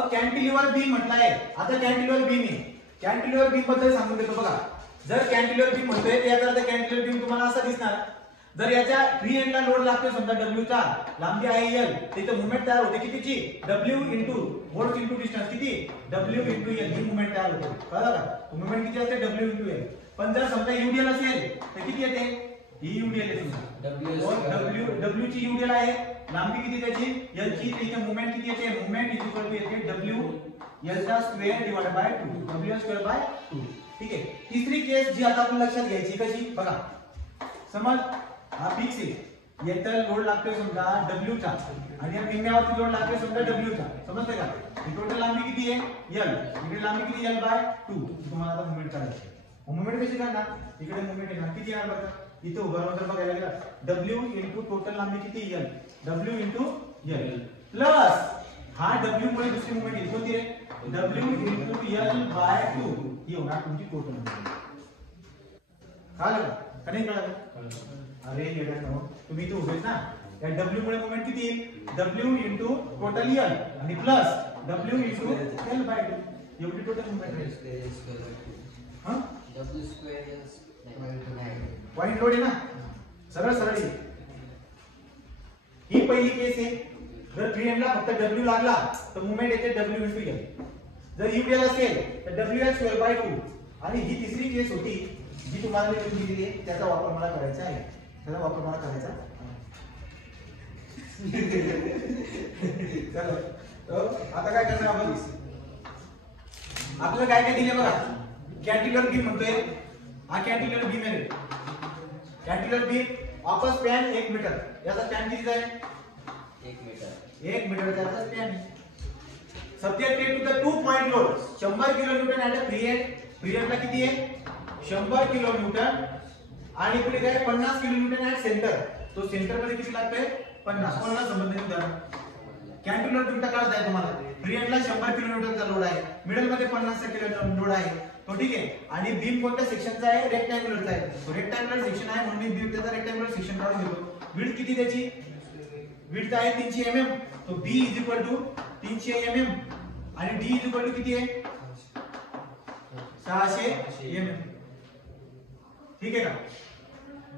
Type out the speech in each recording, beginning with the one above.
Cantilever beam म्हटलंय. आता cantilever beam आहे. कॅन्टिलिव्हर बीम बद्दल सांगून देतो बघा. जर कॅन्टिलिव्हर बीम म्हणतोय तर याचा अर्थ कॅन्टिलिव्हर बीम तुम्हाला असा दिसणार. जर याच्या फ्री एंडला लोड लागतोय समजा W चा, लांबी आहे L, तिथे मूवमेंट तयार होते कितीची? W into volt into distance किती? W इनटू L ही मूवमेंट तयार होते. कळलं का? मूवमेंट किती असते? W into L. पण जर समजा UDL असेल तर किती येते? ही UDL येते. W ची UDL आहे, लांबी किती त्याची? L ची, इथे मूवमेंट किती येते? मूवमेंट इज इक्वल टू येते W L चा square divided by 2. W square by 2. ठीक आहे. तिसरी केस जी आता आपण लक्षात घ्यायची कशी बघा. समज हा फिक्स आहे. येथे लोड लागतोय समजा W चा आणि या बिंदूवरती लोड लागतोय समजा W चा. समजतंय का? ही टोटल लांबी किती आहे? L. इकडे लांबी किती? L by 2. तुम्हाला आता मूवमेंट करायची आहे. मूवमेंट कशी करणार? इकडे मूवमेंट येणार किती येणार बघा. इथे उभा राहून जर बघायला गेला W इनटू टोटल लांबी किती? L. W into L plus हा W मुळे दुसरी मूवमेंट येईल कोणती आहे? W इनटू L बाय 2 ही होणार तुमची टोटल मूवमेंट. कळलं का? नाही कळलं? अरे येडा नो, तुम्ही इथे उभेच ना. या W मुळे मूवमेंट किती येईल? W इनटू टोटल L आणि plus W into L by 2 एवढी टोटल मूवमेंट आहे. हां W square L point load आहे ना. सरळ सरळ आहे. ही पहिली केस आहे. जर फ्री एंडला फक्त W लागला तर मूवमेंट येते W इनटू L. जर UDL असेल तर WL स्क्वेअर बाय 2. आणि ही तिसरी केस होती जी तुम्हाला मी दिली आहे, त्याचा वापर मला करायचा आहे. त्याचा वापर मला करायचा. चलो तो आता काय करणार आपण? आपल्याला काय काय दिले बघा. कॅन्टिलिव्हर बीम म्हणतोय. हा कॅन्टिलिव्हर बीम आहे. Cantilever beam of span 1 metre. याचा स्पॅन किती आहे? 1 मीटर. 1 मीटर याचा स्पॅन आहे. Subjected to the 2 point load 100 kilonewton at a free end. Free एंडला किती आहे? 100 किलोन्यूटन आणि पुढे काय 50 किलोन्यूटन ॲट सेंटर. तो सेंटर मध्ये किती लागतोय? 50. कोणाला संबंधित उदाहरण कॅन्टिलिव्हर तुमचा काढता आहे तुम्हाला. फ्री एंडला 100 किलोन्यूटनचा लोड आहे, मिडल मध्ये 50 किलोन्यूटन लोड आहे. तो ठीक आहे. आणि बीम कोणत्या सेक्शनचा आहे? रेक्टँग्युलरचा आहे. रेक्टँग्युलर सेक्शन आहे म्हणून मी बीम त्याचा रेक्टँग्युलर सेक्शन काढून घेतो. विड्थ किती त्याची? विड्थ आहे 300 mm. तो B is equal to 300 mm आणि D इज इक्वल टू किती आहे? 600 mm. ठीक आहे का?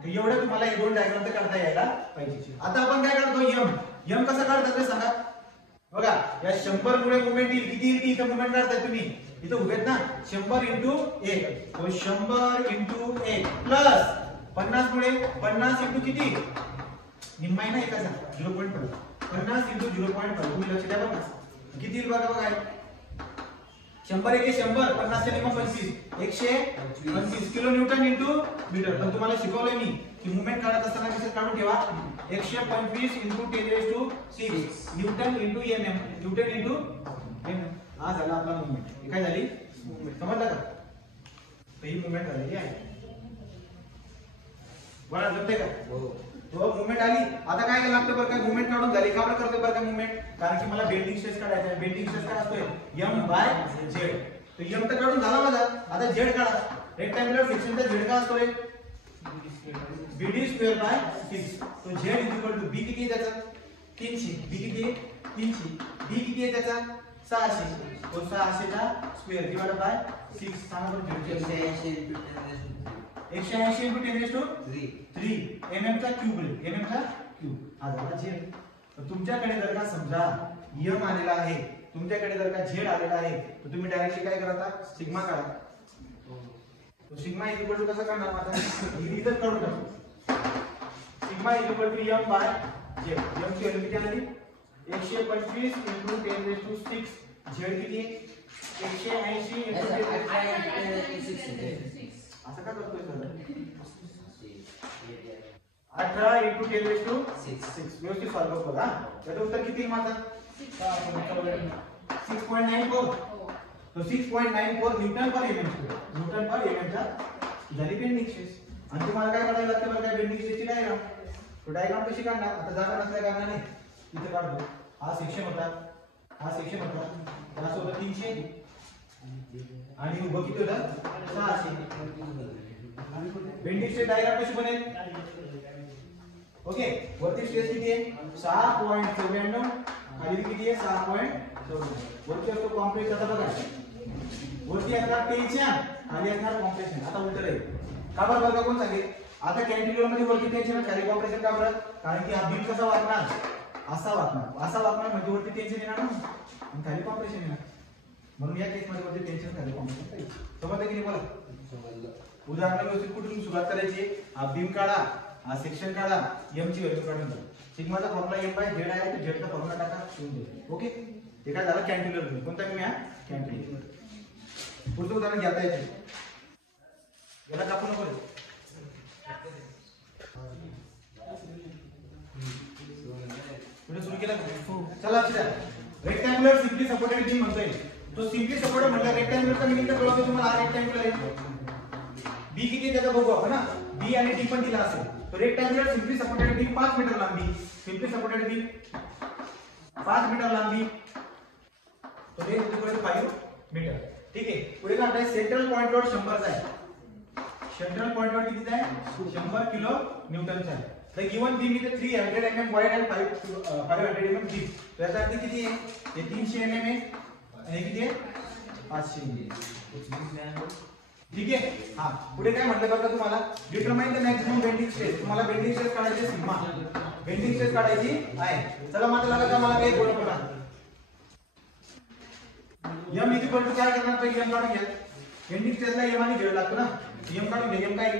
तर एवढं तुम्हाला हे दोन डायग्राम तर काढता यायला पाहिजे. आता आपण काय काढतो? M कसं काढतात ते सांगा बघा. या 100 मुळे मूवमेंट येईल. किती येईल? इथं मूवमेंट काढताय तुम्ही. इथं उभेत ना. 100 इंटू 1 तो 100 इंटू 1 प्लस 50 मुळे 50 इंटू किती? निम्मा आहे ना एकाचा 0.5. 50 इंटू 0.5 तुम्ही लक्ष द्या बघा किती येईल बघा. बघा 100 1 100 50 चे निम्मा 25 125 किलो न्यूटन इंटू मीटर. पण तुम्हाला शिकवलंय मी की मूवमेंट काढत असताना कसं काढून ठेवा. 125 into 10⁶ Newton into mm. Newton into mm. हा झाला आपला मूवमेंट. हे काय झाली? समजलं का? तर ही मूवमेंट झालेली आहे. बरं जमतंय का? हो. तो मूवमेंट आली. आता काय लागतं बरं? काय मूवमेंट काढून झाली का? आपण करतोय बरं का मूवमेंट. कारण की मला बेंडिंग स्ट्रेस काढायचा आहे. बेंडिंग स्ट्रेस काय असतोय? M by Z. तो M तर काढून झाला माझा. आता Z काढा. रेक्टँग्युलर सेक्शनचा Z काय असतोय? BD square by 6. तो Z is equal to B किती आहे त्याचा? 300. B किती आहे? 300. D किती आहे त्याचा? 600. तो 600 चा स्क्वेअर डिवाइडेड बाय 6. सांगा बरं 180 इंटू 10⁻³ 180 इंटू 10⁻³ mm चा क्यूब. mm चा क्यूब. हा झाला Z. तर तुमच्याकडे जर का समजा M आलेला आहे, तुमच्याकडे जर का Z आलेला आहे, तर तुम्ही डायरेक्टली काय करता? सिग्मा काढा. तो सिग्मा इज इक्वल टू कसं काढणार आता? इथेच काढून टाकू. Sigma is equal to M by Z. M ची व्हॅल्यू किती आली? 125 इंटू 10⁻⁶. Z किती? 180 इंटू 10⁻⁶. असं का करतोय सर? 18 इंटू 10⁻⁶. व्यवस्थित सॉल्व्ह करा. त्याचं उत्तर किती माझा? 6.94. तो 6.94 न्यूटन पर mm स्क्वेअर. न्यूटन पर mm चा झाली बेंडिंग स्ट्रेस. आणि तुम्हाला काय करायला लागतं बरं? काय बेंडिंग स्ट्रेसची डायग्राम. तो डायग्राम कशी काढणार? आता जागा नसल्या कारणाने इथे काढतो. हा सेक्शन होता. हा सेक्शन होता. त्यासोबत 300 आणि उभं किती होतं? 600. बेंडिंग स्ट्रेस डायग्राम कशी बनेल? ओके. वरती स्ट्रेस किती आहे? 6.92 खाली किती आहे 6.14. वरती असतो कॉम्प्रेस. आता बघा वरती असणार टेन्शन, खाली असणार कॉम्प्रेशन. आता उलट राहील का बरं? बघा कोण सांगेल? आता कॅन्टिलीवर मध्ये वरती टेन्शन आणि खाली कॉम्प्रेशन का बरं? कारण की हा बीम कसा वागणार? असा वागणार. असा वागणार म्हणजे वरती टेन्शन येणार ना आणि खाली कॉम्प्रेशन येणार. म्हणून या केस मध्ये वरती टेन्शन खाली कॉम्प्रेशन पाहिजे. समजलं की नाही मला? उदाहरण व्यवस्थित कुठून सुरुवात करायची? हा बीम काढा, हा सेक्शन काढा, एम ची व्हॅल्यू काढून द्या. सिग्माचा फॉर्म्युला एम बाय झेड आहे, तर झेडचा फॉर्म्युला टाका, ठेवून द्या. ओके, हे काय झालं? Cantilever beam. कोणता बीम आहे? कॅन्टिलीवर. पुढचं उदाहरण घेता येते. याला कापू नको रे. पुढे सुरू केला. चला लक्ष द्या. रेक्टँग्युलर सिम्पली सपोर्टेड बीम म्हणता येईल. तो सिम्पली सपोर्टेड म्हणजे रेक्टँग्युलरचा मीनिंग तर कळतो तुम्हाला. हा रेक्टँग्युलर आहे. बी किती त्याचा बघू आपण ना. बी आणि डी पण दिला असेल. तो rectangular simply supported beam 5 metre लांबी. सिम्पली सपोर्टेड बीम 5 मीटर लांबी. तो रेंज इक्वल 5 मीटर. ठीक आहे. पुढे काय आहे? सेंट्रल पॉइंट लोड 100 चा आहे. सेंट्रल पॉइंट लोड कितीचा आहे? 100 किलो न्यूटनचा आहे. The given beam is 300 mm wide and 500 mm deep. त्याचा अर्थ किती आहे? हे 300 mm आहे आणि किती आहे? 500 mm. ठीक आहे. हा पुढे काय म्हटलं बघा तुम्हाला? Determine the maximum bending stress. तुम्हाला बेंडिंग स्ट्रेस काढायची सिग्मा. बेंडिंग स्ट्रेस काढायची आहे. चला मग त्याला का मला काही बोलू नका. m इज इक्वल टू काय करणार? पहिले m काढून घ्या. बेंडिंग स्ट्रेसला m आणि z लागतो ना. m काढून घ्या. m काय?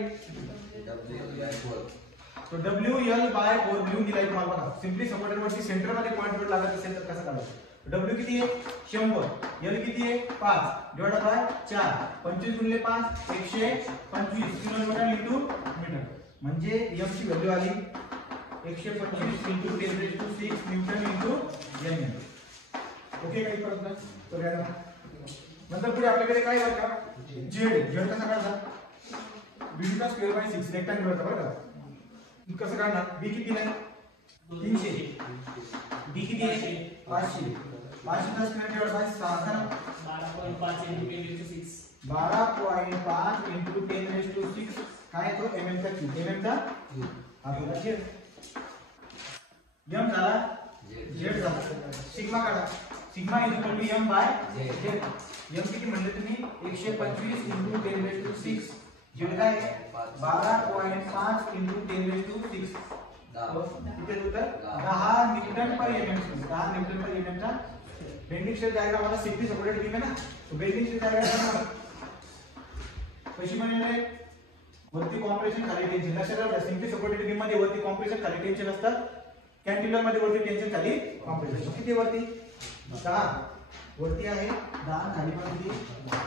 तो WL बाय 4 लिहून दिलाय तुम्हाला बघा. सिम्पली सपोर्टेड वरती सेंटर मध्ये पॉइंट लोड लागत असेल तर कसं काढायचं? W किती आहे? 100. L किती आहे? 5 डिवाइड बाय 4. 25 गुणिले 5 125 किलोमीटर इंटू मीटर. म्हणजे m ची व्हॅल्यू आली 125 into 10⁶ Newton into mm. Okay, काही फरक नाही. तो घ्या. नंतर पुढे आपल्याकडे काय आहे का? z कसा काढायचा? b चा स्क्वेअर बाय 6 रेक्टँग्युलरचा बरं का. कसं काढणार? b किती नाही? 300. d किती आहे? 500. 500 चा square divide by 6 12.5 into 10⁶. 12.5 into 10⁶ काय तो mm चा क्यूब. mm चा आपला z. m झाला z झाला. सिग्मा काढा. Sigma is equal to m by z. m किती म्हणले तुम्ही? 125 into 10⁶. z काय? 12.5 into 10⁶. किती उत्तर? 10 न्यूटन पर mm. 10 न्यूटन पर mm चा बेंडिंग स्ट्रेस डायग्राम वाला सिम्पली सपोर्टेड बीम है ना. तो बेंडिंग स्ट्रेस डायग्राम कशी बनवले? वरती कॉम्प्रेशन खाली टेन्शन. लक्षात ठेवा. सिम्पली सपोर्टेड बीम मध्ये वरती कॉम्प्रेशन खाली टेन्शन असतं. कॅन्टिलीवर मध्ये वरती टेन्शन खाली कॉम्प्रेशन. किती वरती? 10 वरती आहे, 10 खाली पण किती?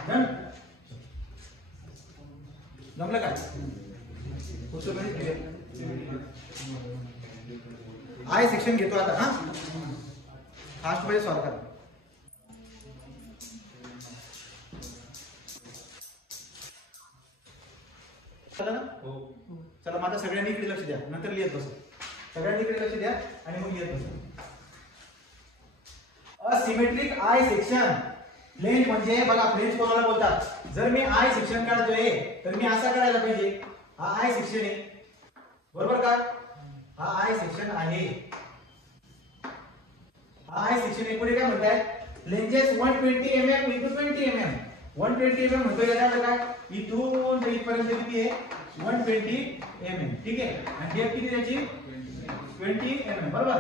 डन. जमलं का? आय सेक्शन घेतो आता. हा फास्ट मध्ये सॉल्व करा. चला ना. चला मग आता सगळ्यांनी इकडे लक्ष द्या. नंतर लिहित बसा. सगळ्यांनी इकडे लक्ष द्या आणि मग लिहित बसा. Asymmetric I section. फ्लेंज म्हणजे बघा, फ्लेंज कोणाला बोलतात? जर मी आय सेक्शन काढतोय तर मी असा करायला पाहिजे. हा आय सेक्शन आहे बरोबर का? हा आय सेक्शन आहे. हा आय सेक्शन आहे. पुढे काय म्हणताय? Flanges 120 mm into 20 mm. 120 mm म्हणतोय याचा काय? इथून ते इथपर्यंत किती आहे? 120 mm. ठीक आहे. आणि डेप्थ किती त्याची? 20 mm बरोबर.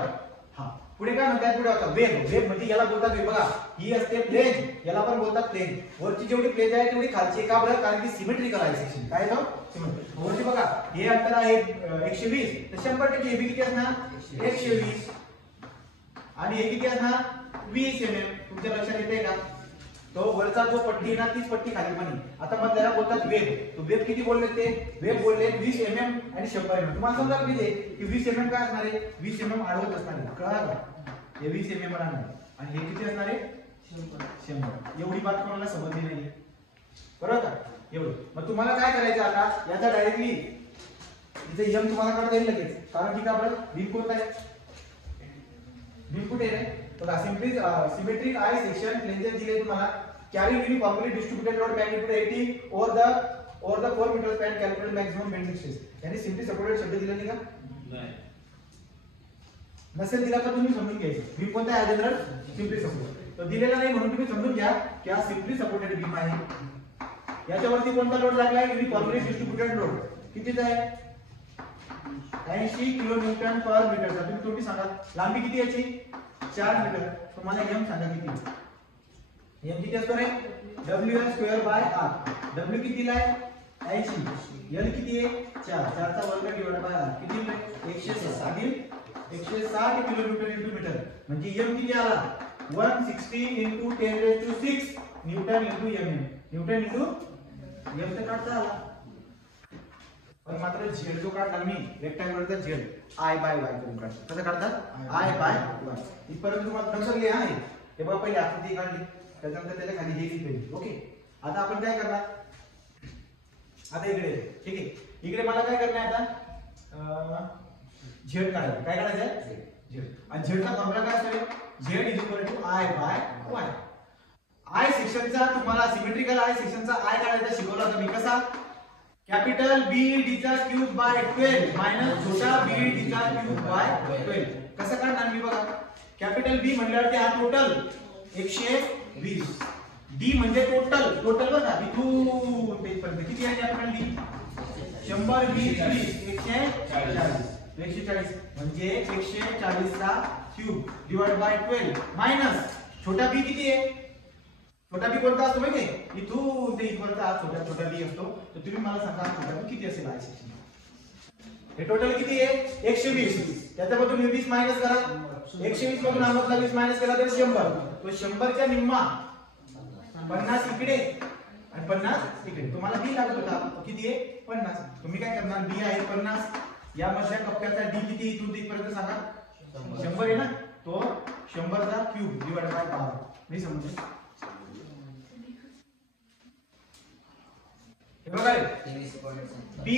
हा पुढे काय म्हणतात? पुढे होता वेब. वेब म्हणजे याला बोलतात वेब. बघा ही असते प्लेन, याला पण बोलतात प्लेन. वरची जेवढी प्लेन आहे तेवढी खालची का बरं? कारण की सिमेट्रिकल आहे सेक्शन. काय तो? सिमेट्रिकल. वरची बघा हे अंतर आहे 120 तर 100% हे किती असणार? 120. आणि हे किती असणार? 20 mm. तुमच्या लक्षात येते का? तो वरचा जो पट्टी ना तीच पट्टी खाली पण आहे. आता मग त्याला बोलतात वेब. तो वेब किती बोलले ते? वेब बोलले 20 mm आणि 100 mm. तुम्हाला समजा पाहिजे की 20 mm काय असणार आहे? 20 mm आडवत असणार आहे. कळलं का? हे 20 mm राहणार आहे आणि हे किती असणार आहे? 100. एवढी बात कोणाला समजली नाही बरोबर का? एवढं. मग तुम्हाला काय करायचं आता? याचा डायरेक्टली इथे m तुम्हाला काढता येईल लगेच. कारण की का बरं? बीम कोणता आहे? बीम कुठे आहे? बघा simply symmetric I section flanges दिले तुम्हाला. Carry uniformly distributed load magnitude 80 over the 4 metre span calculate maximum bending stress. यानी सिम्पली सपोर्टेड शब्द दिला नाही का? नाही. नसेल दिला तर तुम्ही समजून घ्यायचं बीम कोणता आहे जनरल सिम्पली सपोर्ट तो दिलेला नाही म्हणून तुम्ही समजून घ्या की हा सिम्पली सपोर्टेड बीम आहे याच्यावरती कोणता लोड लागलाय युनिफॉर्मली डिस्ट्रीब्युटेड लोड कितीचा आहे 80 किलो न्यूटन पर मीटर तुम्ही थोडी सांगा लांबी किती याची 4 मीटर तुम्हाला m सांगा किती m किती असतो रे Wl²/r w कितीला आहे 80 l किती आहे 4 4 चा वर्ग डिवाइड बाय r किती आहे 160 किलो न्यूटन इनटू मीटर म्हणजे m किती आला 160 into 10⁶ Newton into mm Newton into m चा काढता आला पण मात्र झेड जो काढला मी रेक्टँग्युलरचा झेड I बाय y करून काढतो कसं काढतात I बाय y इथपर्यंत तुम्हाला लक्षात घ्या आहे हे बघा पहिले आकृती काढली त्याच्यानंतर त्याच्या खाली हे लिहिली ओके आता आपण काय करणार आता इकडे ठीक आहे इकडे मला काय करणार आता झेड काढायचं काय काढायचं झेड आणि झेडचा फॉर्म्युला काय असेल z I by y I सेक्शनचा तुम्हाला सिमेट्रिकल I सेक्शनचा I काढायचा शिकवला होता मी कसा कैपिटल BD चा क्यूब बाय 12 मायनस छोटा BD चा क्यूब बाय 12 कसं काढणार मी बघा कॅपिटल B म्हणल्यावरती हा टोटल 120 D म्हणजे टोटल बघा इथून तेपर्यंत किती आहे कॅपिटल D 100 20 140 म्हणजे 140 चा क्यूब डिवाइड बाय 12 मायनस छोटा B किती आहे छोटा बी कोणता असतो माहिती आहे इथून ते इथपर्यंत हा छोटा बी असतो तर तुम्ही मला सांगा छोटा बी किती असेल आय सेक्शन हे टोटल किती आहे 120 त्याच्यामधून 20 मायनस करा 120 मधून आमतला 20 मायनस केला तर 100 तो 100 च्या निम्मा 50 इकडे आणि 50 इकडे तुम्हाला बी लागत होता किती आहे 50 तुम्ही काय करणार बी आहे 50 या मधल्या कप्प्याचा डी किती इथून इथपर्यंत सांगा 100 आहे ना तो 100 चा क्यूब डिवाइड बाय 12 नाही समजलं बघा बी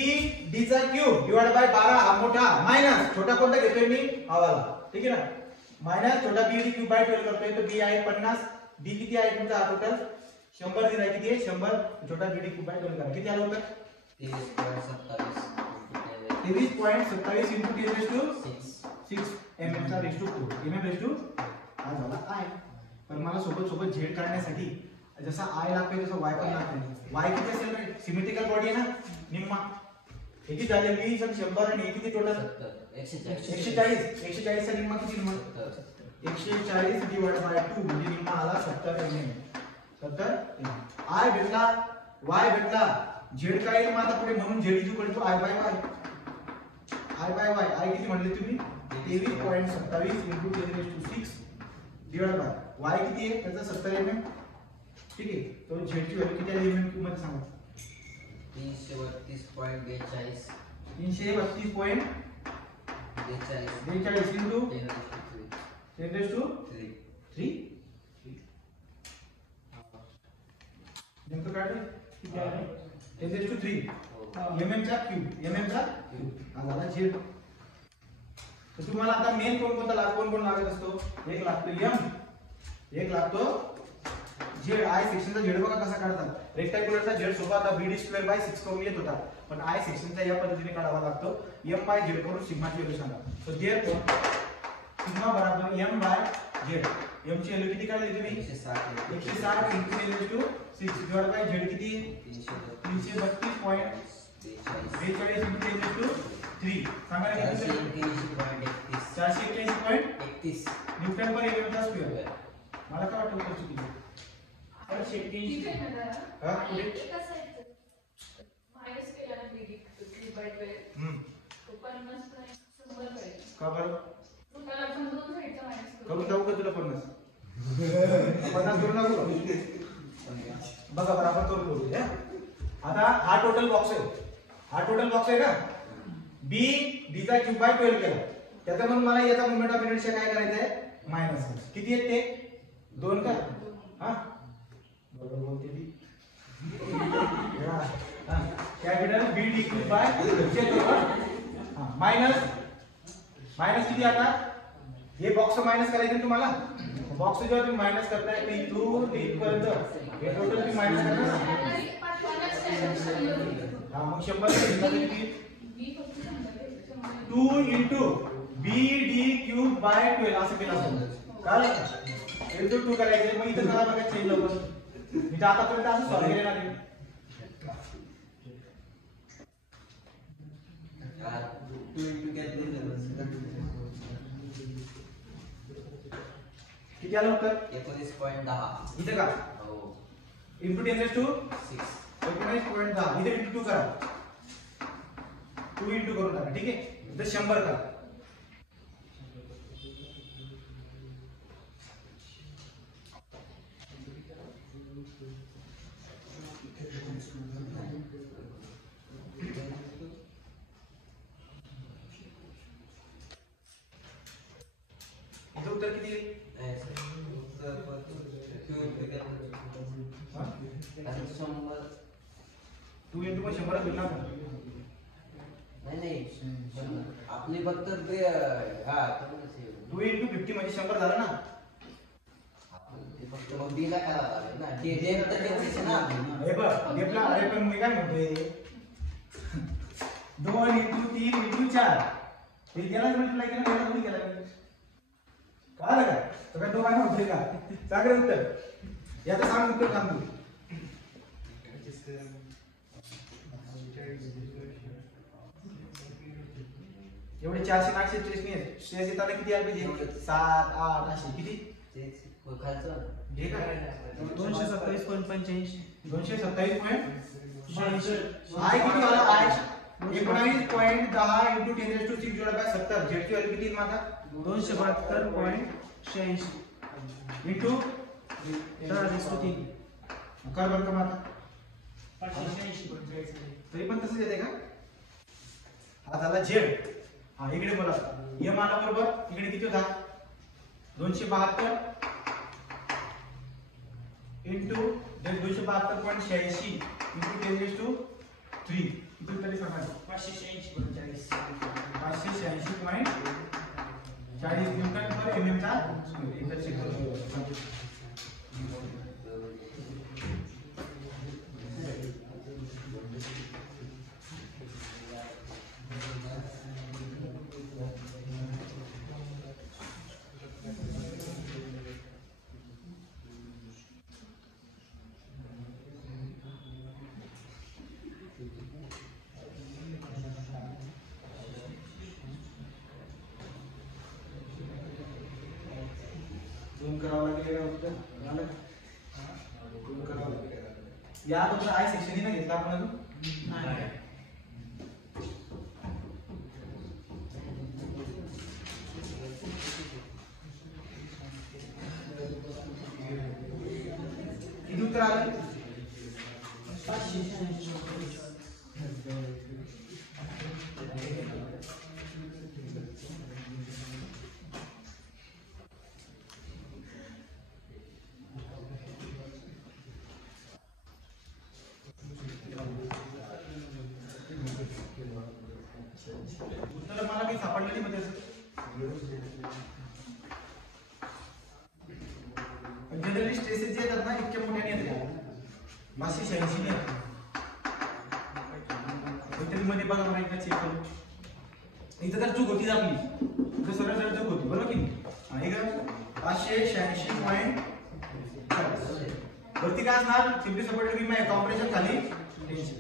डी चा क्यूब डिवाइड बाय 12 हा मोठा मायनस छोटा कोणता घेतोय मी हा वाला ठीक आहे ना मायनस छोटा बी डी क्यूब बाय 12 करतोय तो बी आहे 50 डी किती आहे तुमचा हा टोटल 100 दिलाय किती आहे 100 छोटा बी डी क्यूब बाय 12 करा किती आलं होतं 23.27 into 10⁶ mm चा raise to 4 mm raise to हा झाला आय पण मला सोबत झेड काढण्यासाठी जसा I लागतोय तसा y पण लागतोय y किती असेल सिमेट्रिकल बॉडी आहे ना निम्मा हे किती झाले 20 आणि 100 आणि हे किती टोटल 140 चा निम्मा किती निम्मा 140 डिवाइड बाय 2 म्हणजे निम्मा आला 70 mm 70 I भेटला y भेटला z काय निम्मा आता पुढे म्हणून z I by y I किती म्हणले तुम्ही 23.27 into 10⁶ डिवाइड बाय y किती आहे त्याचा 70 mm ठीक आहे तो z ची व्हॅल्यू किती आली mm मध्ये सांगा 332.42 332.42 into 10⁶3 नेमकं काढले किती आहे 10⁶3 mm चा क्यूब हा झाला z तर तुम्हाला आता मेन कोणता लागत असतो एक लागतो m एक लागतो झेड आय सेक्शनचा झेड बघा कसा काढतात रेक्टँग्युलरचा झेड सोबत आता BD²/6 करून येत होता पण आय सेक्शनचा या पद्धतीने काढावा लागतो m बाय झेड करून सिग्माची व्हॅल्यू सांगा सो देअरफॉर सिग्मा बरोबर m बाय झेड m ची व्हॅल्यू किती काढली तुम्ही 160 into 10⁶ डिवाइड बाय झेड किती 332.42 into 10⁶3 सांगा किती 481.31 न्यूटन पर mm चा स्क्वेअर मला काय वाटतं उत्तर चुकीचं ठीक आहे ना हां पुढे मायनस केला ना बीडी 3/12 तो 50 100 पाहिजे का बरं तुम्हाला आपण दोन साईडचा मायनस करून जाऊ का तुला 50 करू नको बघा बरोबर करू आता हा टोटल बॉक्स आहे ना बी डी चा क्यूब बाय 12 केला त्याच्यामधून मला याचा मोमेंट ऑफ इनर्शिया काय करायचं आहे मायनस किती आहेत ते 2 का हां बरोबर बोलते ती capital B D cube by minus किती आता हे बॉक्स मायनस करायचं तुम्हाला बॉक्स जेव्हा तुम्ही मायनस करताय ते इथून ते इथपर्यंत हे टोटल तुम्ही मायनस करणार हा मग 100 2 into BD³/12 असं केलं असं कळलं का इंटू 2 करायचे मग इथं करा बघा चेंज लवकर मी तर आतापर्यंत असं सॉल्व केलं ना ते. 2 into calculator किती आलं उत्तर 19.10 इथे का हो इंटू 10⁻⁶ 6 19.10 इथे इंटू 2 करा 2 इंटू करून टाका ठीक आहे इथे 100 करा इथे उत्तर किती येईल? नाही सर Q into calculator हा? कारण 100 2 इंटू पण 100 होईल ना नाही आपली फक्त हा 2 इंटू 50 म्हणजे 100 झालं ना ते फक्त मग बिला करावं लागेल ना ते तर तेवढीच आहे ना आपली हे बघ डेपला अरे पण मी काय म्हणतोय 2 इंटू 3 इंटू 4 हे त्याला म्हटलं की ना त्याला थोडी केला काय का सगळ्या दोघांना होते का चांगलं उत्तर याचं सांग उत्तर सांग तू एवढे 400 800 नाही शेअर येताना किती आले पाहिजे 7 8 असे किती तेच खालचं हे काय 227.85 227.86 आय किती आला आय 19.10 इंटू 10⁻⁶ जोडा बाय 70 झेडची व्हॅल्यू किती माझा 272.86 इंटू 10⁻3 कर बरं का माझा तरी पण तसंच येते का हा झाला झेड हा इकडे बोला एम आला बरोबर इकडे किती होता 272 इंटू 272.86 इंटू 10⁻³ किती तरी सांगा 586.40 न्यूटन पर एमएम चा एकदा चेक करू झूम करावं लागेल का उत्तर झालं झूम करावं लागेल या अगोदर आय सेक्शन ही नाही घेतला आपण अजून किती उत्तर आलं 586 उत्तर मला काही सापडलं नाही मध्ये जनरली स्ट्रेसेस जे येतात ना इतक्या मोठ्याने येतात 586 ने काहीतरी मध्ये बघा मला एकदा चेक करू इथं तर चूक होती आपली इथं सरळ सरळ चूक होती बरोबर की नाही हे का 586.40 वरती काय असणार सिम्पली सपोर्टेड बीम आहे कॉम्प्रेशन खाली टेन्शन